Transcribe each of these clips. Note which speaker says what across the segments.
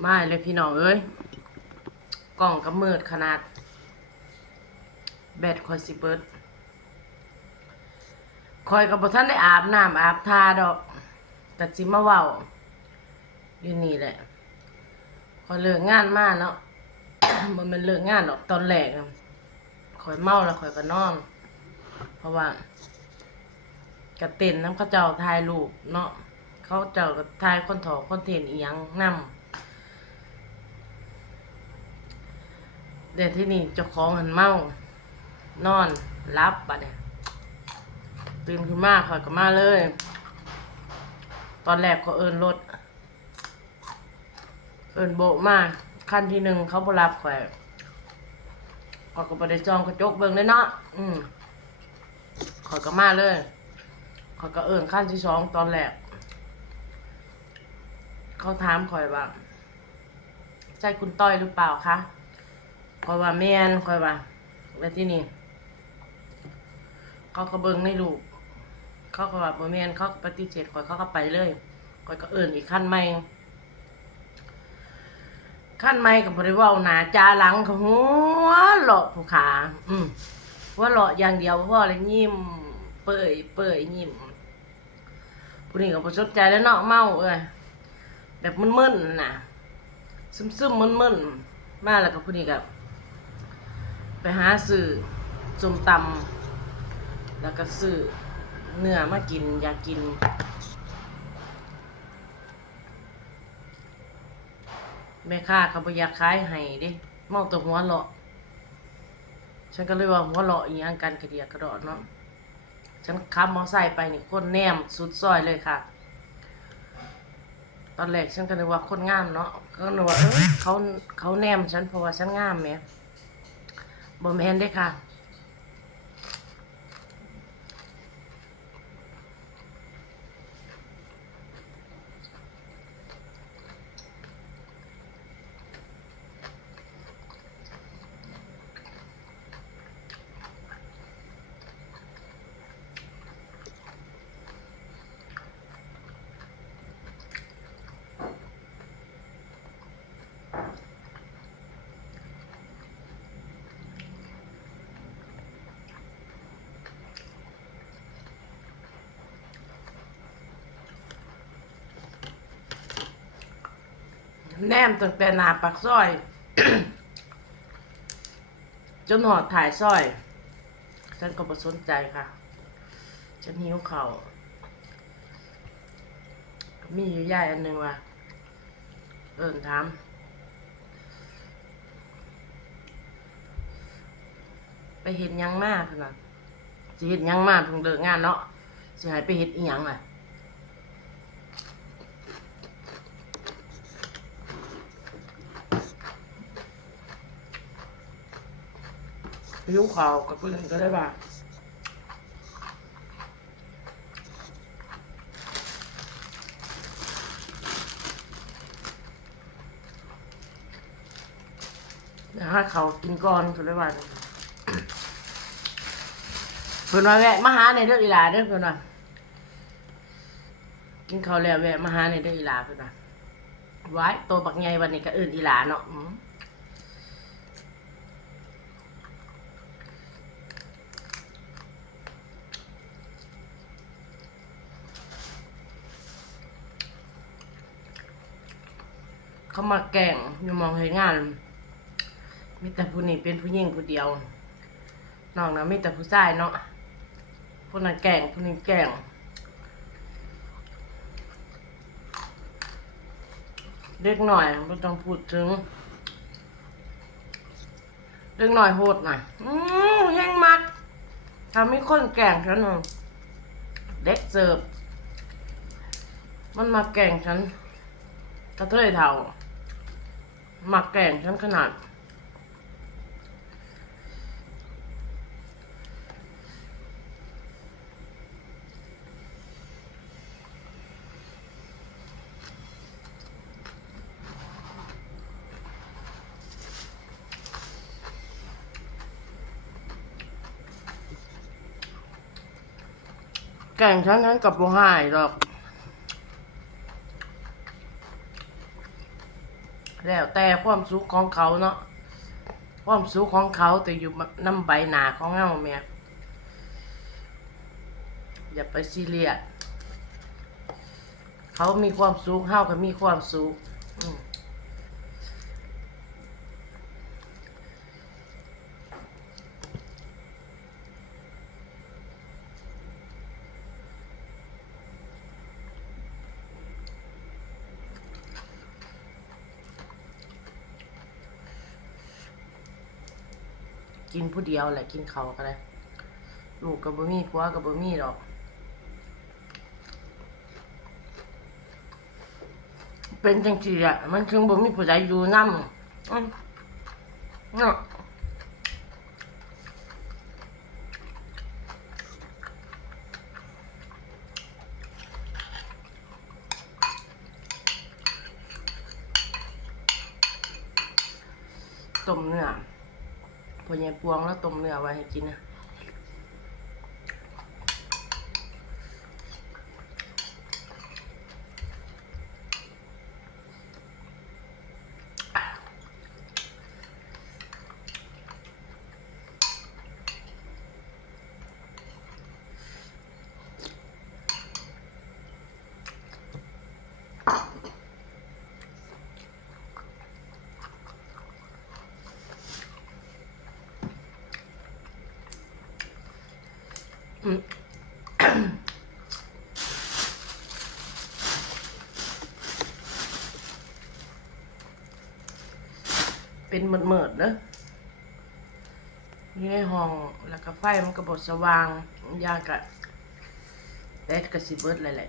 Speaker 1: ไม่เลยพี่น้องเอ้ย กล่องก็มืดขนาด แบตคอยสิเบิร์ดคอยกับบท่านได้อาบน้ำอาบทาดอกแต่จิมาเว้าอยู่นี่แหละคอยเลิกงานมาแล้วมันเป็นเลิกงานหรอกตอนแรกคอยเมาแล้วคอยก็นอน เพราะว่ากระเต้นน้ำเขาเจ้าถ่ายรูปเนาะเขาเจ้าก็ถ่ายคนถอคนเทนอียังนำ เดี๋ยวที่นี่เจ้าของหันเมา นอนรับปะเนี่ยตื่นขึ้นมาคอยก็มาเลย ตอนแรกเขาเอินรถ เอินโบะมากขั้นที่หนึ่งเขาบรับข่อยขอยก็บ่ได้จองกระจกเบิ่งเลยเนาะอืมข่อยก็มาเลยข่อยก็เอินขั้นที่สองตอนแรกเขาถามข่อยว่าใช่คุณต้อยหรือเปล่าคะ ข่อยว่าแม่นข่อยว่าแล้วที่นี่เขาก็เบิ่งในรูปเขาก็ว่าบ่แม่นเขาก็ปฏิเสธข่อยเขาก็ไปเลยข่อยก็เอินอีกขั้นใหม่ขั้นไม่กับบริวารหนาจาหลังเขาหัวหลอกผู้ขา อืมว่าหลอกอย่างเดียวพราะอะไรยิ้ม เปื่อยเปื่อยยิ้มผู้นี้ก็ประชดใจแล้วเนาะเมาเอ้ยแบบมึนๆน่ะ ซึมๆมึนๆมาแล้วก็ผู้นี้ก็ ไปหาซื้อส้มตำแล้วก็ซื้อเนื้อมากินอยากกิน แม่ค้าเขาบ่อยากขายให้เดิเมาตัวหัวเลาะ ฉันก็เลยว่าหัวเลาะอีหยังกันกระเดียกระดอเนาะฉันขับมอไซค์ไปนี่คนแนมสุดซอยเลยค่ะ ตอนแรกฉันก็นึกว่าคนงามเนาะก็นึกว่าเออเขาเขาแนมฉันเพราะว่าฉันงามแหม บ่แมนเด้ค่ะ แนมตั้งแต่หนาปากซอย จนหอดถ่ายซอย ฉันก็บ่สนใจค่ะ ฉันหิวเขาวก็มีอยู่ย่ายอันหนึ่งว่าเอิญถามไปเห็นยังมากขนาดสิเห็นยังมากเพิ่งเลิกงานเนาะสิหายไปเห็นอีหยังล่ะ หิวข่าวกับเพื่อนก็ได้บ่าเดี๋ยวให้เขากินก่อนก็ได้บ่าเพื่อนว่าแวะมาหาในเด้ออีหลาเด้อเพื่อนว่ากินข้าวแล้วแวะมาหาในเด้ออีหลาเพื่อนว่าไว้ตัวบักใหญ่วันนี้ก็อื่นอีหลาเนาะ เขามาแกล้งอยู่มองเห็นงาน มีแต่ผู้นี้เป็นผู้หญิงผู้เดียวนอกนั้นมีแต่ผู้ชายเนาะผู้นั้นแกล้งผู้นี้แกล้งเด็กหน่อยไม่ต้องพูดถึงเด็กหน่อยโหดหน่อยอืมแห้งมักทำให้คนแกล้งฉันเด็กเสิร์ฟมันมาแกล้งฉันกระเทยเท่า หมักแกงฉันขนาด แกงฉันฉันกับบัวหายหรอก แล้วแต่ความสุขของเขาเนาะความสุขของเขาแต่อยู่น้ำใบหนาของเงาเมียอย่าไปซีเรียสเขามีความสุขเฮาก็มีความสุข ผู้เดียวแหละกินเขาก็ได้ลูกกับบ่มีผัวกับบ่มีดอกเป็นจังซี่อะมันถึงบ่มีผู้ใดอยู่นำอืมเนาะต้มเนื้อ พอใหญ่ปวงแล้วต้มเนื้อไว้ให้กินนะ เป็นเหมืดๆเนอะอยู่ในห้อง แล้วก็ไฟมันก็บดสว่างยากกะแดดก็สิเบิดเลยแหละ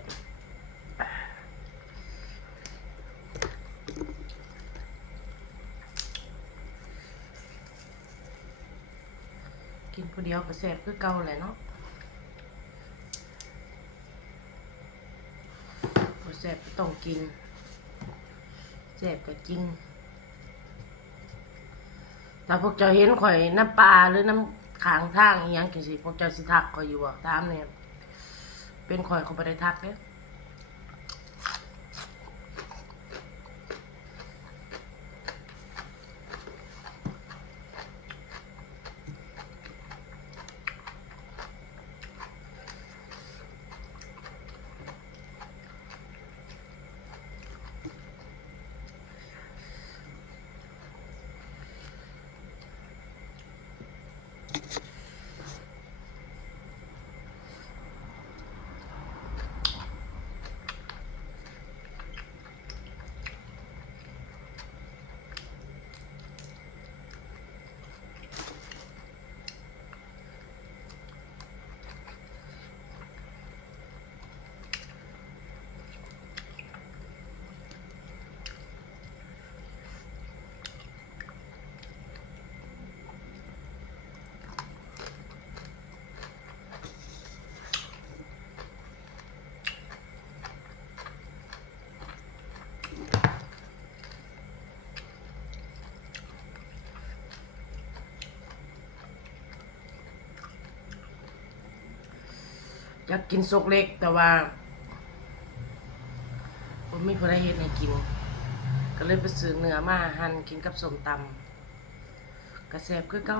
Speaker 1: กินผู้เดียวก็แซ่บคือเก่าแหละเนาะ แซ่บก็ต้องกินแซ่บก็กินแต่พวกเจ้าเห็นข่อยน้ำปลาหรือน้ำขางทางอหยังจังซี่พวกเจ้าสิทักข่อยอยู่บ่ถามเนี่ยเป็นข่อยเขาบ่ได้ทักเด้ อยากกินซกเล็กแต่ว่าผมมีผู้ใดเฮ็ดให้กิน ก็เลยไปซื้อเนื้อมาหั่นกินกับส้มตำกระแสบคือเก่า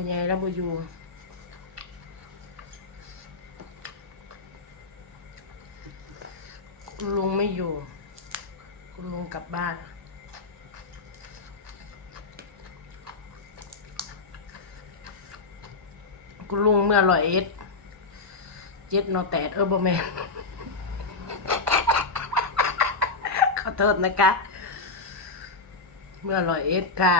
Speaker 1: พ่อใหญ่เราบ่อยู่คุณลุงไม่อยู่ คุณลุงกลับบ้านคุณลุงเมื่อร้อยเอ็ดเจ็ดนอแตดเออบ่แมนขอโทษนะคะ เมื่อร้อยเอ็ดค่ะ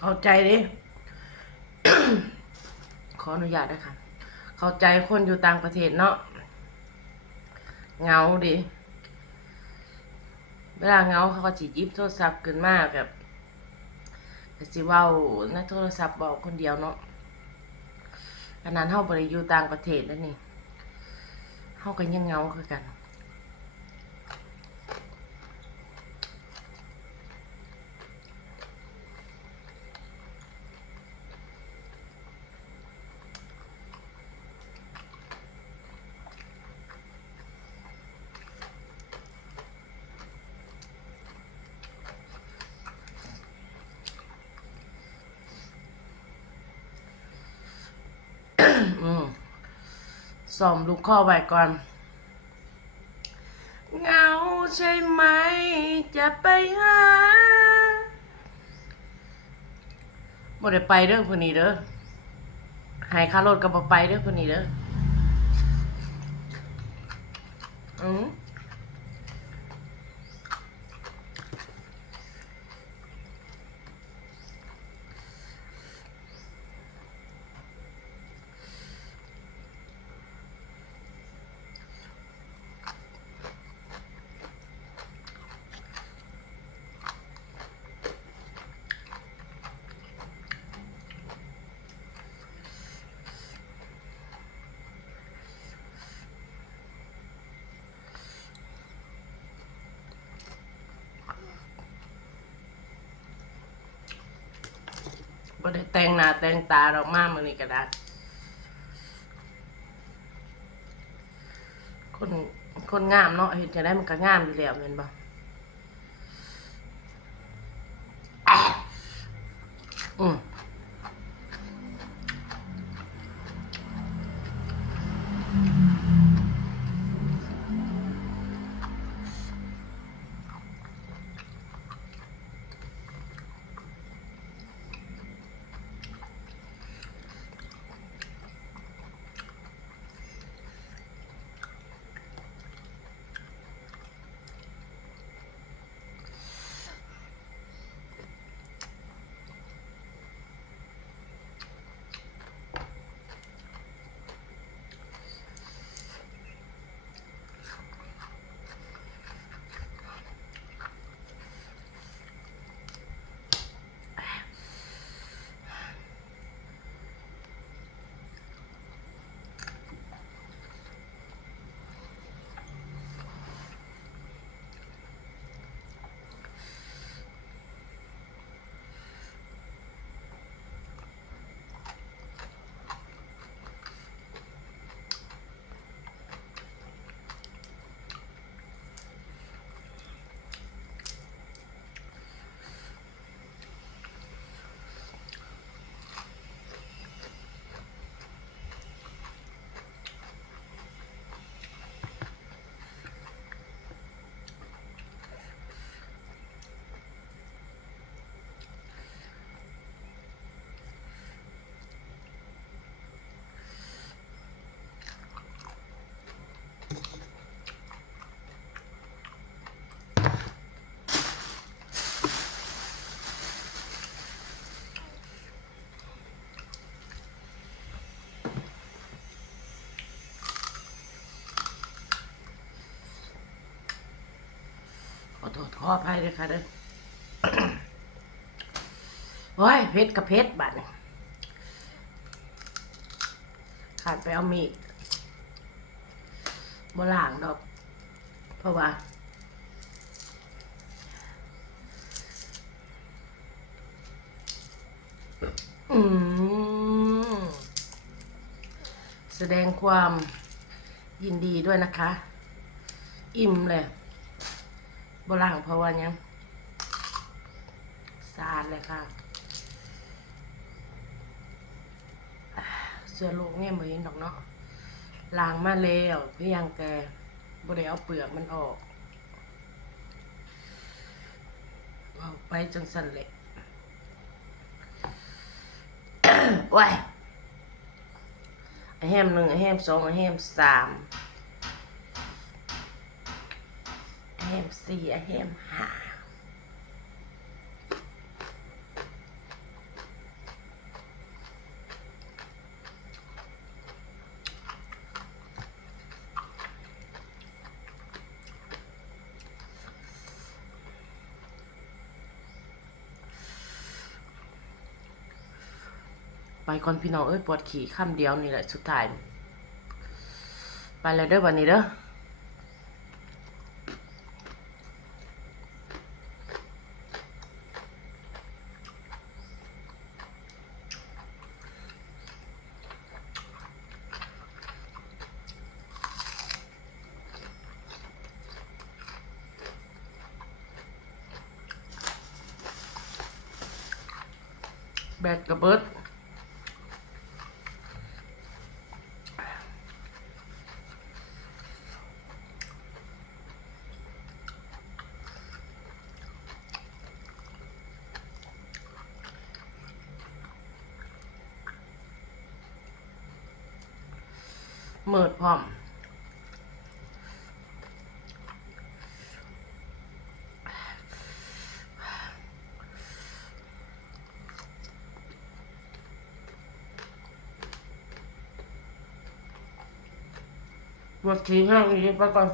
Speaker 1: เข้าใจดิขออนุญาตด้ค่ะเข้าใจคนอยู่ต่างประเทศเนาะเงาดิเวลาเงาเขาก็จิหยิบโทรศัพท์ขึ้นมาแบบสิเว้าในโทรศัพท์บอกคนเดียวเนาะขนาดเฮาบ่ได้อยู่ต่างประเทศแล้วนี่เฮาก็ยังเงาคือกัน อืม ซ่อมลูกข้อไว้ก่อน เงาใช่ไหม จะไปหาบ่ได้ไปเด้อพุ่นนี้เด้อหายค่ารถก็บ่ไปเด้อพุ่นนี้เด้ออืม บ่ได้แต่งหน้าแต่งตาดอกมามื้อนี้ก็ได้คนคนงามเนาะเห็นจะได้มันก็งามอยู่แล้วแม่นบ่ ขออภัยด้วยค่ะเด้อโอ้ยเพชรกับเพชรบัดนี้ขาดไปเอามีดบ่ล่างดอก เพราะว่าอืมแสดงความยินดีด้วยนะคะ อิ่มเลย บล่างเพราะว่ายังสะอาดเลยค่ะเสื้อลูกเนี่ยมือเห็นดอกเนาะล้างมาแล้วพี่ยังแต่บ่ได้เอาเปลือกมันออกเอาไปจังสันเลยว้ายไอแฮมหนึ่งไอแฮมสองไอแฮมสาม มสี่แหมห้าไปก่อนพี่น้องเอ้ยปวดขี่ข้ามเดียวนี่แหละสุดท้าย ไปเลยเด้อวันนี้เด้อ แบตกระเบิดเมิดพร้อม 我停一下，我给你报告。